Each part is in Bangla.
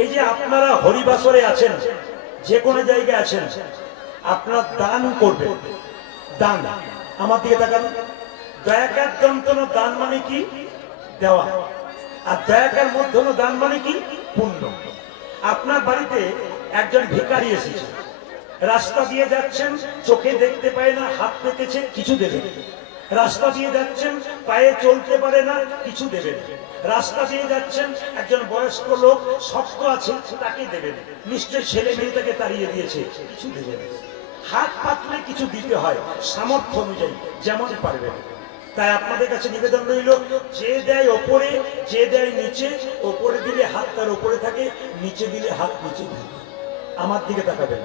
এই যে আপনারা হরিবাসরে আছেন, যে কোনো জায়গায় আছেন, আপনারা দান করবেন। দান, আমার দিকে তাকান। দয়াকার দন্তন দান মানে কি? দেওয়া। আর দয়াকার মধ্যন দান মানে কি? পুণ্য। আপনার বাড়িতে একজন ভিখারি এসেছে, রাস্তা দিয়ে যাচ্ছেন, চোখে দেখতে পায় না, হাত পেতেছে, কিছু দেবেন। রাস্তা দিয়ে যাচ্ছেন, পায়ে চলতে পারে না, কিছু দেবেন। রাস্তা দিয়ে যাচ্ছেন, একজন বয়স্ক লোক শক্ত আছে, তাকে দেবেন। নিশ্চয় ছেলে মেয়েটাকে তাড়িয়ে দিয়েছে, কিছু দেবেন। হাত পাতলে কিছু দিতে হয়, সামর্থ্য অনুযায়ী যেমন পারবেন। তাই আপনাদের কাছে নিবেদন রইল, যে দেয় ওপরে, যে দেয় নিচে, ওপরে দিলে হাত তার ওপরে থাকে, নিচে দিলে হাত নিচে থাকে। আমার দিকে তাকাবেন।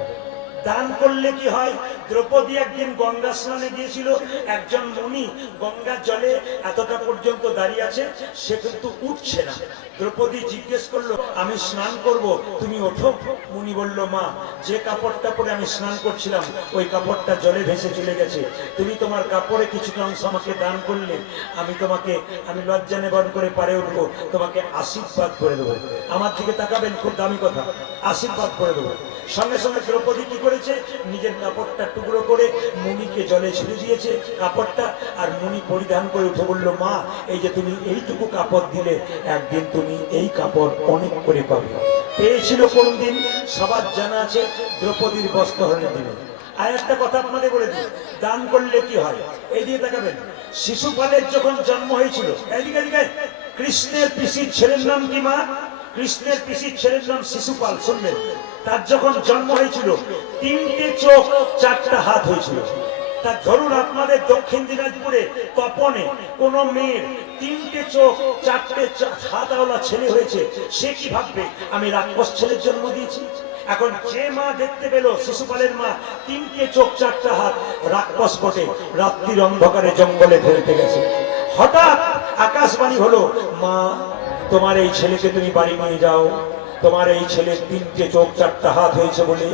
দান করলে কি হয়? দ্রৌপদী একদিন গঙ্গা স্নানে গিয়েছিল, একজন মুনি গঙ্গার জলে এতটা পর্যন্ত দাঁড়িয়ে আছে, সে কিন্তু উঠছে না। দ্রৌপদী জিজ্ঞেস করলো, আমি স্নান করব, তুমি ওঠো। মুনি বলল, মা, যে কাপড়টা পরে আমি স্নান করছিলাম ওই কাপড়টা জলে ভেসে চলে গেছে, তুমি তোমার কাপড়ে কিছুটা অংশ আমাকে দান করলে, আমি লজ্জা নিবারণ করে পারে উঠবো, তোমাকে আশীর্বাদ করে দেবো। আমার দিকে তাকাবেন, খুব দামি কথা, আশীর্বাদ করে দেবো। সঙ্গে সঙ্গে দ্রৌপদী কি করেছে? নিজের কাপড়টা টুকরো করে মুনিকে জলে ছেড়ে দিয়েছে কাপড়টা, আর মুনি পরিধান করে উঠে বলল, মা, এই যে তুমি এইটুকু কাপড় দিলে, একদিন তুমি এই কাপড় অনেক করে পাবে। পেয়েছিল কোন দিন? সবার জানা আছে, দ্রৌপদীর বস্ত্রহরণের দিনে। আর একটা কথা আপনাদের বলে দিই, দান করলে কি হয়? এই দিয়ে তাকাবেন। শিশুপালের যখন জন্ম হয়েছিল, এদিকে কৃষ্ণের পিসির ছেলের নাম কি মা? কৃষ্ণের পিসির ছেলের নাম শিশুপাল। শুনবেন, তার যখন জন্ম হয়েছিল 3টে চোখ 4টা হাত হয়েছিল। তা ধরুন আপনাদের দক্ষিণ দিনাজপুরে তপনে কোন মেয়ের 3টে চোখ 4টে হাতওয়ালা ছেলে হয়েছে, সে কি ভাববে আমি রাক্ষস ছেলের জন্ম দিয়েছি? এখন যে মা দেখতে পেল শিশুপালের মা 3টে চোখ 4টা হাত, রাক্ষস বটে, রাত্রির অন্ধকারে জঙ্গলে ফেলতে গেছে। হঠাৎ আকাশবাণী হলো, মা, তোমার এই ছেলেকে তুমি বাড়ি নিয়ে যাও। তোমার এই ছেলের 3টে চোখ 4টা হাত হয়েছে বলে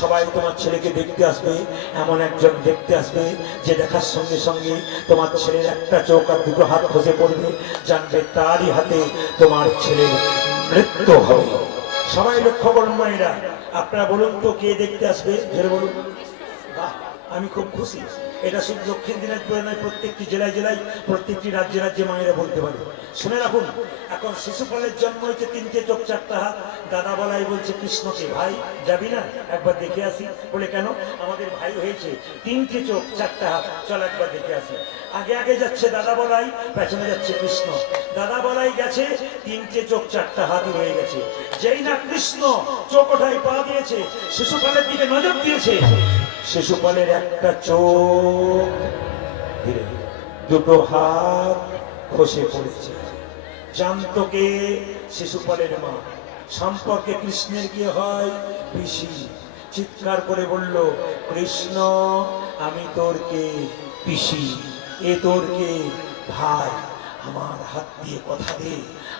সবাই তোমার ছেলেকে দেখতে আসবে। এমন একজন দেখতে আসবে যে দেখার সঙ্গে সঙ্গে তোমার ছেলের একটা চোখ আর 2টো হাত খসে পড়বে, জানবে তারই হাতে তোমার ছেলের মৃত্যু হবে। সবাই লক্ষ্য করুন মায়েরা, আপনারা বলুন তো কে দেখতে আসবে? জোরে বলুন। বাহ, আমি খুব খুশি। এটা শুধু দক্ষিণ দিনাজপুরে নয়, প্রত্যেকটি জেলায় জেলায়, প্রত্যেকটি রাজ্যে রাজ্যে মায়েরা বলতে পারে। শুনে রাখুন, এখন শিশুপালের জন্ম হয়েছে 3টে চোখ 4টা হাত। দাদা বলাই বলছে কৃষ্ণকে, ভাই যাবি না, একবার দেখে আসি? বলে, কেন? আমাদের ভাই হয়েছে 3টে চোখ 4টা হাত, চল একবার দেখে আসি। আগে আগে যাচ্ছে দাদা বলাই, পেছনে যাচ্ছে কৃষ্ণ। দাদা বলাই গেছে, 3টে চোখ 4টা হাতই হয়ে গেছে। যেই না কৃষ্ণ চোখ ওঠায় পা দিয়েছে, শিশুপালের দিকে নজর দিয়েছে, শিশুপালের একটা চোখ, 2টো হাত খসে পড়েছে। জানতো কে? শিশুপালের মা। সম্পর্কে কৃষ্ণের কি হয়? পিসি। চিৎকার করে বলল, কৃষ্ণ, আমি তোর কে? পিসি। এ তোর কে? ভাই। আমার হাত দিয়ে কথা দে,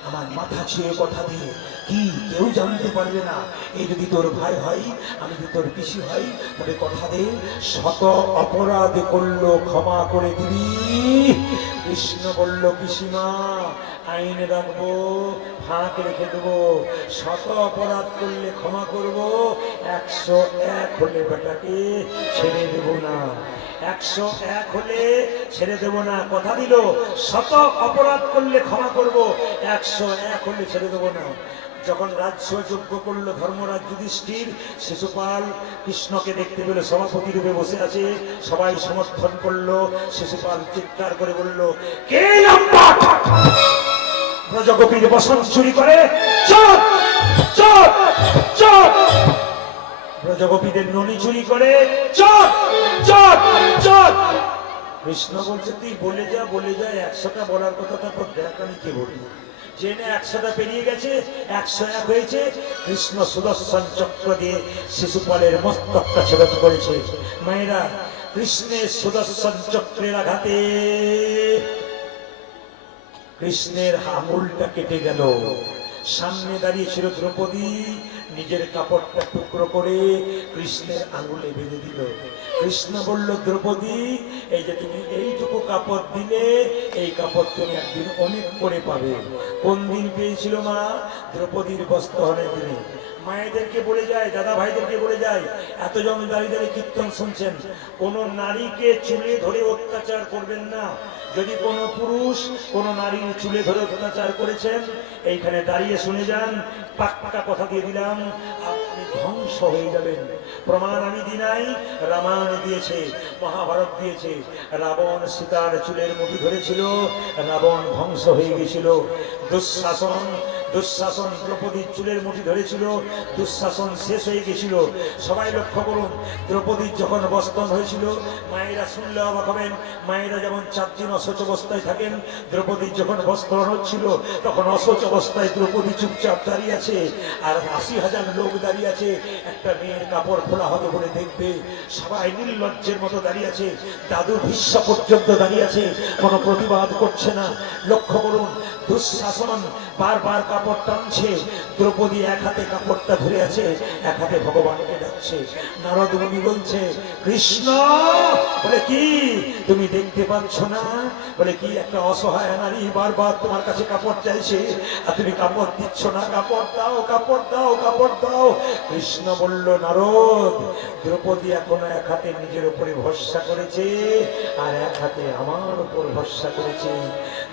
আমার মাথা ছুঁয়ে কথা দে, কি কেউ জানতে পারবে না। এই যদি তোর ভাই হয়, আমি যদি তোর পিসি হই, তবে কথা দে, শত অপরাধ করলো ক্ষমা করে দিবি। কৃষ্ণ বলল, পিসিমা, আইন রাখবো, ফাঁক রেখে দেবো, শত অপরাধ করলে ক্ষমা করবো, 101 হলে বেটাকে ছেড়ে দেব না। 101 হলে ছেড়ে দেব না, কথা দিল। শত অপরাধ করলে ক্ষমা করব, 101 হলে ছেড়ে দেব না। যখন রাজ্য যজ্ঞ করলো ধর্মরাজ যুধিষ্ঠির, শিশুপাল কৃষ্ণকে দেখতে পেল, সভাপতি রূপে বসে আছে, সবাই সমর্থন করলো। শিশুপাল চিৎকার করে বলল, কে লম্পট ব্রজগোপীর বসন চুরি করে? চোর, চোর, চোর! ব্রজগোপীদের ননি চুরি করে, চোর, চোর, চোর! কৃষ্ণ বলছে, তুই বলে যা, বলে যা, 100টা বলার কথা, তারপর দেখ আমি কে বলি। জেনে 100টা পেরিয়ে গেছে, 101 হয়েছে। কৃষ্ণ সুদর্শন চক্র দিয়ে শিশুপালের মস্তকটা ছেদন করেছে। মায়েরা, কৃষ্ণের সুদর্শন চক্রের আঘাতে কৃষ্ণের আঙুলটা কেটে গেল। সামনে দাঁড়িয়ে ছিল দ্রৌপদী, নিজের কাপড়টা টুকরো করে কৃষ্ণের আঙুলে বেঁধে দিল। কৃষ্ণ বলল, দ্রৌপদী, এই যে তুমি এইটুকু কাপড় দিলে, এই কাপড় তুমি একদিন অনেক করে পাবে। কোন দিন পেয়েছিল মা? দ্রৌপদীর বস্ত্রহরণের দিনে। মায়েদেরকে বলে যায়, দাদা ভাইদেরকে বলে যায়, এতজন দাঁড়িয়ে দাঁড়িয়ে কীর্তন শুনছেন, কোন নারীকে চুলে ধরে অত্যাচার করবেন না। যদি কোনো পুরুষ কোনো নারীর চুলে ধরে অত্যাচার করেছেন, এইখানে দাঁড়িয়ে শুনে যান, পাক্কা কথা দিয়ে দিলাম, আপনি ধ্বংস হয়ে যাবেন। প্রমাণ আমি দিই নাই, রামায়ণ দিয়েছে, মহাভারত দিয়েছে। রাবণ সীতার চুলের মুঠি ধরেছিল, রাবণ ধ্বংস হয়ে গেছিল। দুঃশাসন দ্রৌপদীর চুলের মুঠি ধরেছিল, দুঃশাসন শেষ হয়ে গেছিল। সবাই লক্ষ্য করুন, দ্রৌপদীর যখন বস্ত্রণ হয়েছিল, মায়েরা শুনলে অবাক হবেন, মায়েরা যেমন 4 দিন অসচ অবস্থায় থাকেন, দ্রৌপদীর যখন বস্ত্রণ হচ্ছিল তখন অসচ অবস্থায় দ্রৌপদী চুপচাপ দাঁড়িয়ে আছে, আর 80,000 লোক দাঁড়িয়ে আছে। একটা মেয়ের কাপড় খোলা হবে বলে দেখবে, সবাই নির্লজ্জের মতো দাঁড়িয়ে আছে। দাদু ভীষ্ম পর্যন্ত দাঁড়িয়ে আছে, কোনো প্রতিবাদ করছে না। লক্ষ্য করুন, দুঃশাসন বারবার কাপড় টানছে, দ্রৌপদী এক হাতে কাপড়টা ধরে আছে, এক হাতে ভগবানকে ডাকছে। নারদ মুনি বলছে, কৃষ্ণ, বলে কি তুমি দেখতে পাচ্ছ না? বলে কি, একটা অসহায় নারী বারবার তোমার কাছে কাপড় চাইছে, আর তুমি কাপড় দিচ্ছ না, কাপড় দাও, কাপড় দাও, কাপড় দাও। কৃষ্ণ বলল, নারদ, দ্রৌপদী এখনো এক হাতে নিজের উপরে ভরসা করেছে, আর এক হাতে আমার উপর ভরসা করেছে।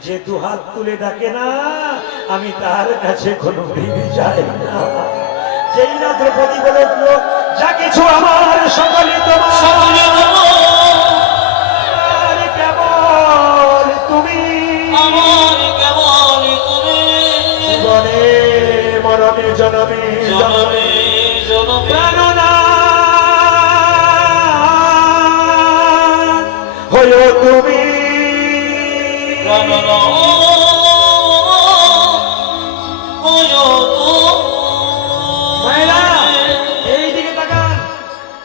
যে 2 হাত তুলে ডাকে না, আমি তার কাছে কোনো দিন যাই না। যেই না দ্রৌপদী বলে উঠল, যা কিছু আমার সকলে তোমার, কেবল তুমি, জীবনে মরণে জনমে প্রাণনাথ হয়ো তুমি।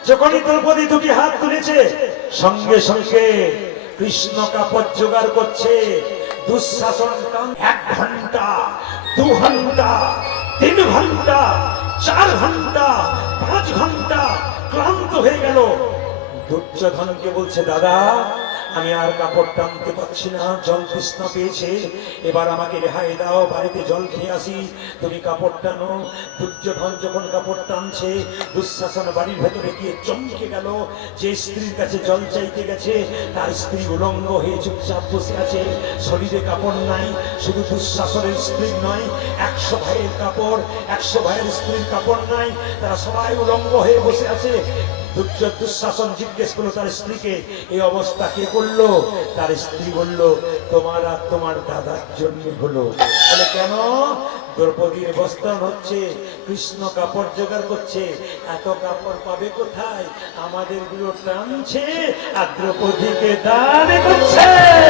যখনই দ্রৌপদী 2টি হাত তুলেছে, সঙ্গে সঙ্গে কৃষ্ণ কাপড় জোগাড় করছে। দুঃশাসন 1 ঘন্টা, 2 ঘন্টা, 3 ঘন্টা, 4 ঘন্টা, 5 ঘন্টা ক্লান্ত হয়ে গেল। দুর্যোধনকে বলছে, দাদা আমি আর কাপড় টানতে পারছি না, জল তৃষ্ণা পেয়েছে, এবার আমাকে রেহাই দাও, বাড়িতে জল খেয়ে আসি, তুমি কাপড় টানো। দুর্যোধন যখন কাপড় টানছে, দুঃশাসন বাড়ির ভেতরে গিয়ে চমকে গেল। যে স্ত্রীর কাছে জল চাইতে গেছে, তার স্ত্রী উলঙ্গ হয়ে চুপচাপ বসে আছে, শরীরে কাপড় নাই। শুধু দুঃশাসনের স্ত্রীর নয়, 100 ভাইয়ের কাপড়, 100 ভাইয়ের স্ত্রীর কাপড় নাই, তারা সবাই উলঙ্গ হয়ে বসে আছে। দুঃশাসন জিজ্ঞেস করলো তার স্ত্রীকে, এই অবস্থা কে করলো? তার স্ত্রী বলল, তোমার আর তোমার দাদার জন্য হলো। বলে কেন? দ্রৌপদীর বস্ত্রণ হচ্ছে, কৃষ্ণ কাপড় জোগাড় করছে, এত কাপড় পাবে কোথায়? আমাদের গুলো টানছে আর দ্রৌপদীকে দান করছে।